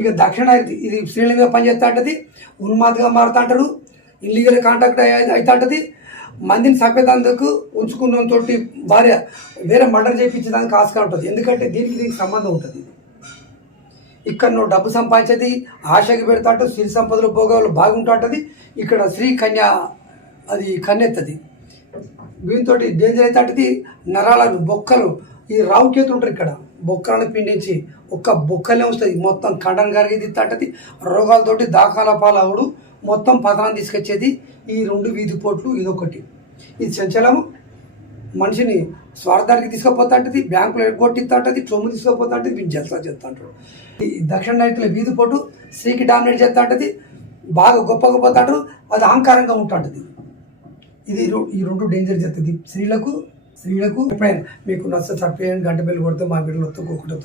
ఇక దక్షిణాది ఇది స్త్రీల మీద పనిచేస్తూ ఉంటుంది, ఉన్మాదిగా మారుతూ అంటారు, ఇల్లీగల్ కాంటాక్ట్ అవుతూ ఉంటుంది, మందిని చంపేదానికి ఉంచుకున్నంతో భార్య వేరే మర్డర్ చేయించేదానికి ఆస్కారం ఉంటుంది. ఎందుకంటే దీనికి సంబంధం ఉంటుంది. ఇక్కడ నువ్వు డబ్బు సంపాదించేది ఆశకి పెడతాంటు, సిరి సంపదలు భోగాలు బాగుంటుంటుంది. ఇక్కడ స్త్రీ కన్య అది కన్నెత్తది, దీంతో డేంజర్ అవుతుంటుంది. నరాలను బొక్కలు ఈ రావుకేతులు ఉంటారు ఇక్కడ, బొక్కలను పిండించి ఒక్క బొక్కలే వస్తుంది, మొత్తం కండను కరిగి తింటుంది. రోగాలతోటి దాఖాల పాలవుడు మొత్తం పతనాన్ని తీసుకొచ్చేది ఈ 2 వీధి పోట్లు. ఇదొకటి, ఇది చంచలము మనిషిని స్వార్థానికి తీసుకుపోతా ఉంటుంది, బ్యాంకులు ఎగ్గొట్టిస్తూ ఉంటుంది, చొమ్ము తీసుకుపోతా ఉంటుంది, వీళ్ళు జల్సా చేస్తూ ఉంటారు. ఈ దక్షిణ నైతుల వీధి పోటు స్త్రీకి డామినేట్ చేస్తూ ఉంటుంది, బాగా గొప్పగా పోతాడు, అది అహంకారంగా ఉంటుంటుంది. ఇది ఈ 2 డేంజర్ చేస్తుంది స్త్రీలకు. ఎప్పుడైనా మీకు నచ్చ సర్పేయండి, గంట బెల్లి కొడితే మా బిడ్డలు ఒత్తుకోకుండా